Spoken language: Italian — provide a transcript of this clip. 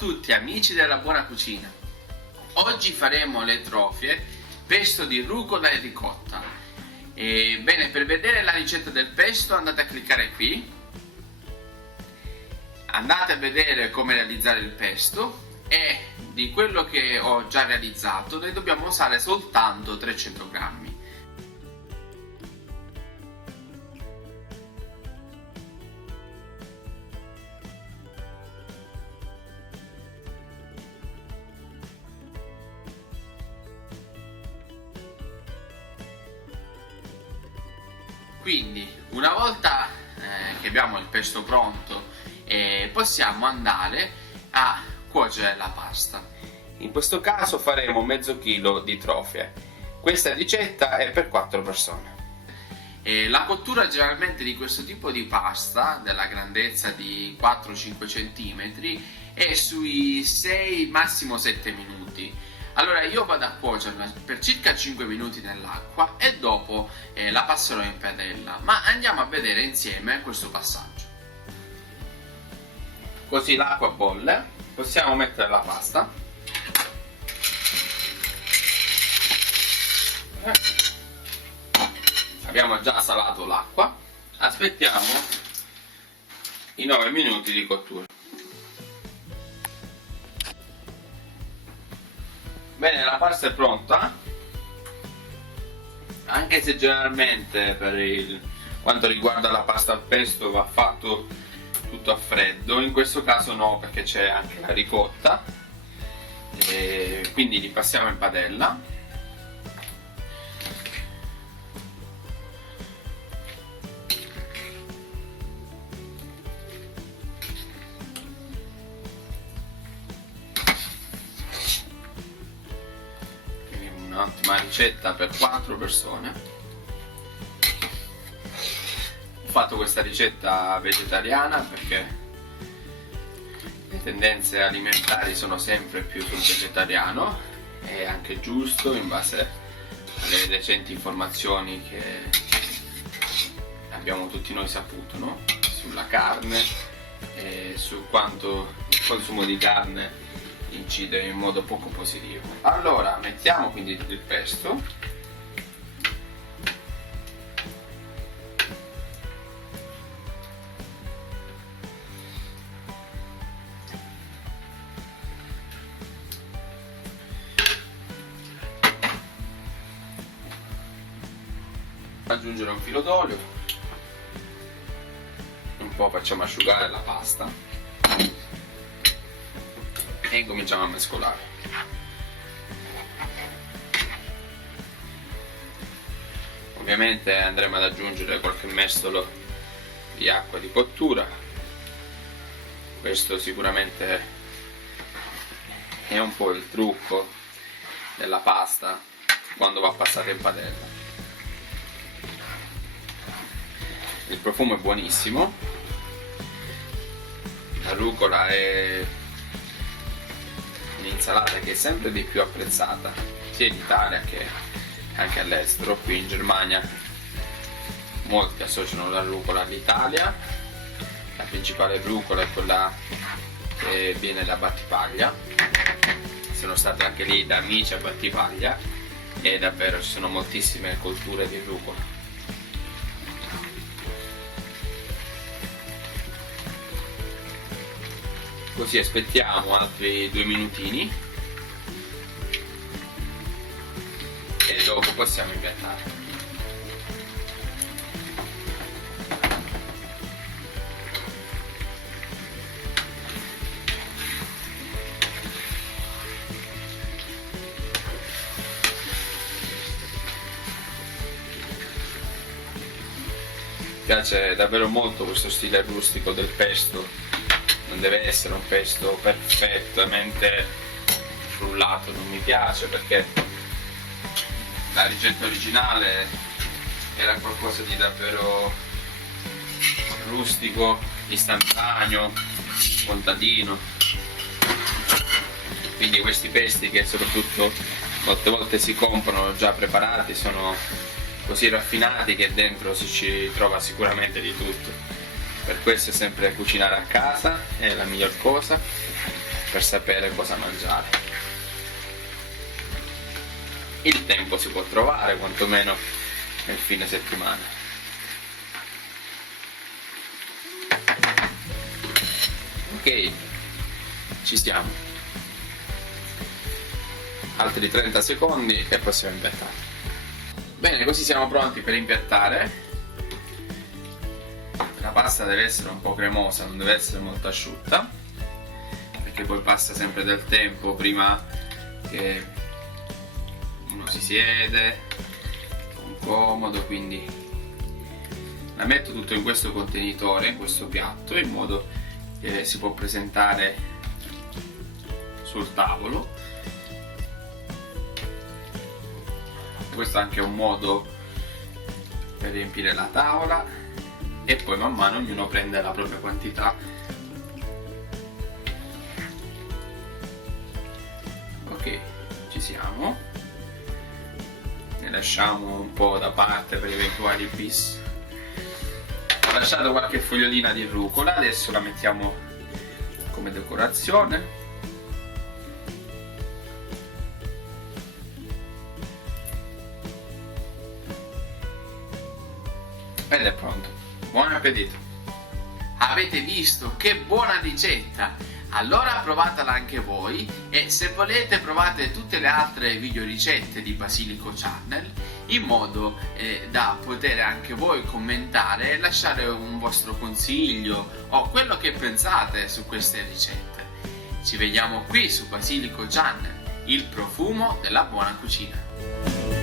tutti amici della buona cucina. Oggi faremo le trofie pesto di rucola e ricotta. Bene, per vedere la ricetta del pesto andate a cliccare qui, andate a vedere come realizzare il pesto e di quello che ho già realizzato noi dobbiamo usare soltanto 300 grammi. Quindi una volta che abbiamo il pesto pronto possiamo andare a cuocere la pasta. In questo caso faremo mezzo chilo di trofie. Questa ricetta è per 4 persone. La cottura generalmente di questo tipo di pasta, della grandezza di 4-5 cm, è sui 6 massimo 7 minuti. Allora io vado a cuocerla per circa 5 minuti nell'acqua e dopo la passerò in padella, ma andiamo a vedere insieme questo passaggio. Così l'acqua bolle, possiamo mettere la pasta. Abbiamo già salato l'acqua, aspettiamo i 9 minuti di cottura. Bene, la pasta è pronta, anche se generalmente quanto riguarda la pasta al pesto va fatto tutto a freddo, in questo caso no, perché c'è anche la ricotta, quindi li passiamo in padella. Un'ottima ricetta per 4 persone. Ho fatto questa ricetta vegetariana perché le tendenze alimentari sono sempre più sul vegetariano, è anche giusto in base alle recenti informazioni che abbiamo tutti noi saputo, no? Sulla carne e su quanto il consumo di carne incide in modo poco positivo. Allora mettiamo quindi il pesto, aggiungere un filo d'olio, un po' facciamo asciugare la pasta e incominciamo a mescolare. Ovviamente andremo ad aggiungere qualche mestolo di acqua di cottura. Questo sicuramente è un po' il trucco della pasta quando va passata in padella. Il profumo è buonissimo, la rucola è un'insalata che è sempre di più apprezzata sia in Italia che anche all'estero. Qui in Germania molti associano la rucola all'Italia, la principale rucola è quella che viene da Battipaglia. Sono state anche lì da amici a Battipaglia e davvero ci sono moltissime colture di rucola. Così aspettiamo altri 2 minutini e dopo possiamo impiattare. Mi piace davvero molto questo stile rustico del pesto. Non deve essere un pesto perfettamente frullato, non mi piace perché la ricetta originale era qualcosa di davvero rustico, istantaneo, contadino. Quindi questi pesti, che soprattutto molte volte si comprano già preparati, sono così raffinati che dentro si ci trova sicuramente di tutto. Per questo è sempre cucinare a casa, è la miglior cosa. per sapere cosa mangiare. Il tempo si può trovare, quantomeno nel fine settimana. Ok, ci siamo. Altri 30 secondi e possiamo impiattare. Bene, così siamo pronti per impiattare. La pasta deve essere un po' cremosa, non deve essere molto asciutta, perché poi passa sempre del tempo prima che uno si siede, è un comodo, quindi la metto tutto in questo contenitore, in questo piatto, in modo che si può presentare sul tavolo. Questo è anche un modo per riempire la tavola e poi man mano ognuno prende la propria quantità. Ok, ci siamo. Ne lasciamo un po' da parte per eventuali bis. Ho lasciato qualche fogliolina di rucola, adesso la mettiamo come decorazione. Ed è pronto. Buon appetito! Avete visto che buona ricetta? Allora provatela anche voi e se volete provate tutte le altre video ricette di Basilico Channel, in modo da poter anche voi commentare e lasciare un vostro consiglio o quello che pensate su queste ricette. Ci vediamo qui su Basilico Channel, il profumo della buona cucina.